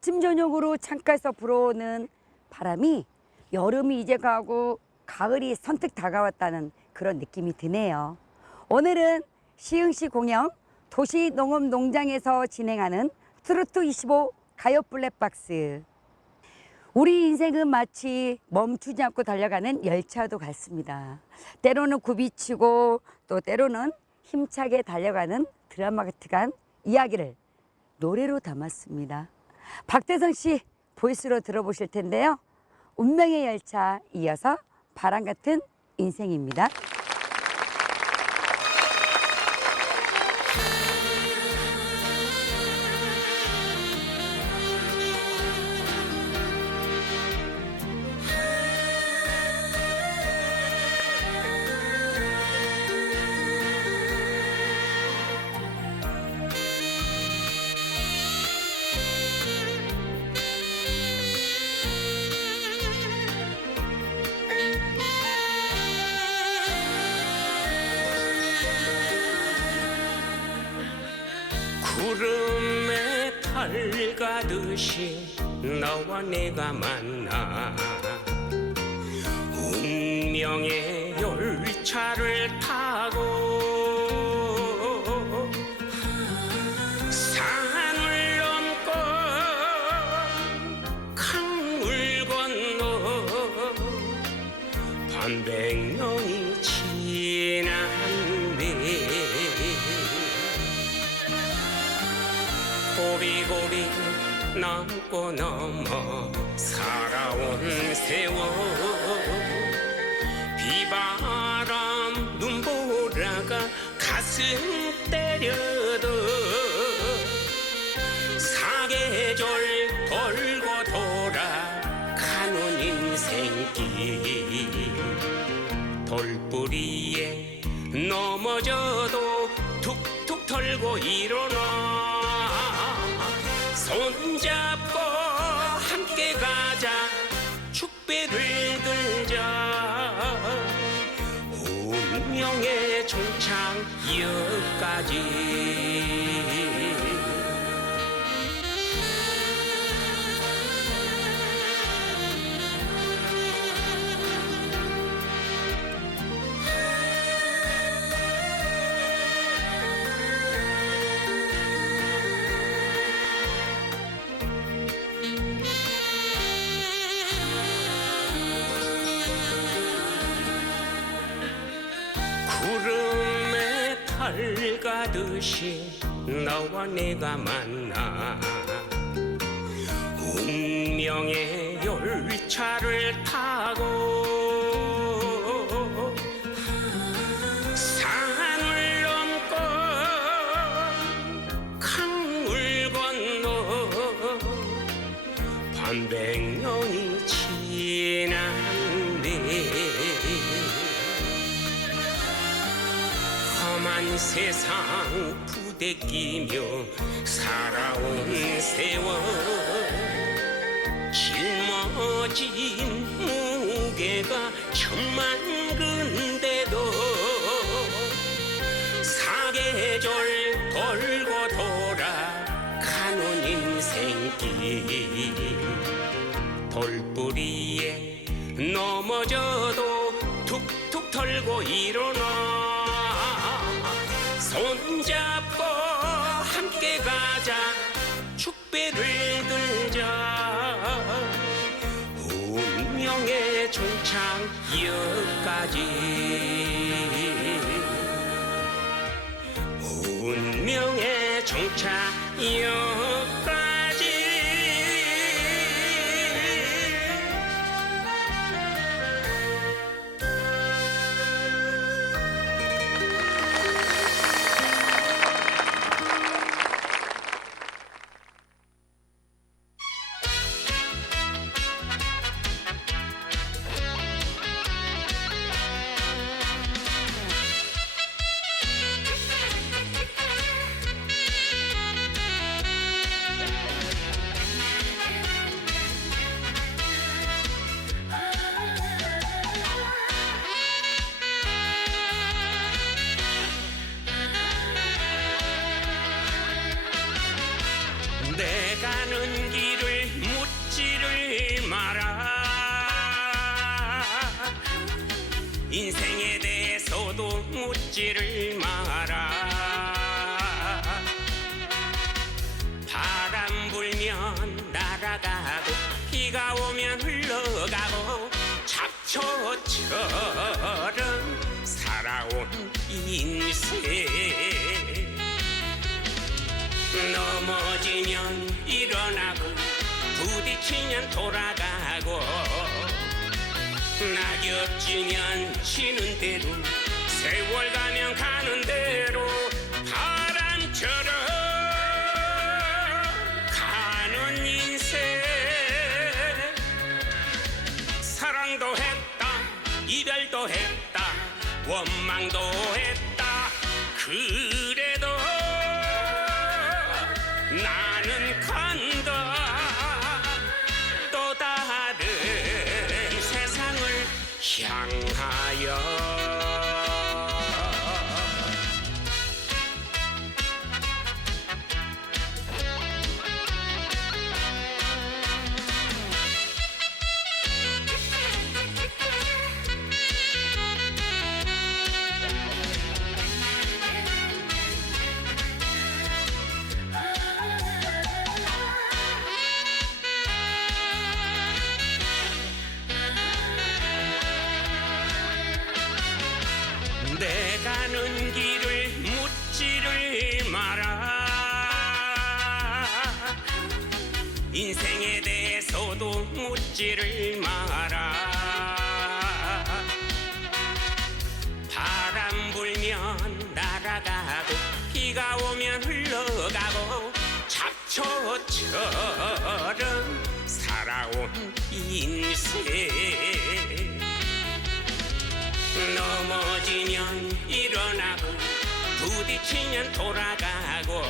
아침 저녁으로 창가에서 불어오는 바람이 여름이 이제 가고 가을이 선뜻 다가왔다는 그런 느낌이 드네요. 오늘은 시흥시 공영 도시농업농장에서 진행하는 트로트 25 가요 블랙박스. 우리 인생은 마치 멈추지 않고 달려가는 열차도 같습니다. 때로는 굽이치고 또 때로는 힘차게 달려가는 드라마 같은 이야기를 노래로 담았습니다. 박대성 씨 보이스로 들어보실 텐데요. 운명의 열차 이어서 바람 같은 인생입니다. 구름에 달 가듯이 너와 내가 만나 운명의 열차를 타고 넘고 넘어 살아온 세월. 비바람 눈보라가 가슴 때려도 사계절 돌고 돌아가는 인생길. 돌뿌리에 넘어져도 툭툭 털고 일어나 손잡고 함께 가자. 축배를 들자. 운명의 종착 여까지 가듯이 너와 내가 만나 운명의 열차를 타고 세상 부대끼며 살아온 세월. 짊어진 무게가 천만 근데도 사계절 돌고 돌아가는 인생길. 돌뿌리에 넘어져도 툭툭 털고 일어나 여 날아가고 비가 오면 흘러가고 잡초처럼 살아온 인생. 넘어지면 일어나고 부딪히면 돌아가고 낙엽 지면 지는 대로 세월 가면 가는 대로 바람처럼 이별도 했다. 원망도 했다. 그래도 나는 간다. 또 다른 세상을 향하여 가는 길을 묻지를 마라. 인생에 대해서도 묻지를 마라. 바람 불면 날아가고 비가 오면 흘러가고 잡초처럼 살아온 인생. 넘어지면 부딪히면 돌아가고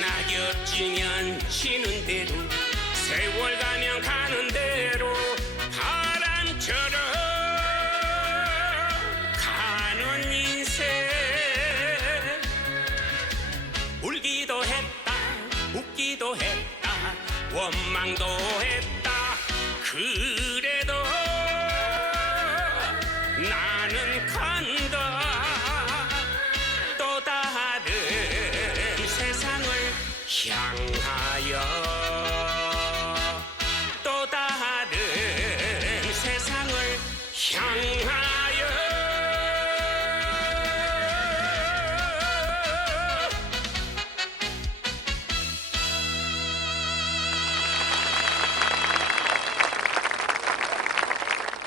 낙엽 지면 지는 대로 세월 가면 가는 대로 바람처럼 가는 인생. 울기도 했다 웃기도 했다 원망도 했다. 그래도 나는 간다 Action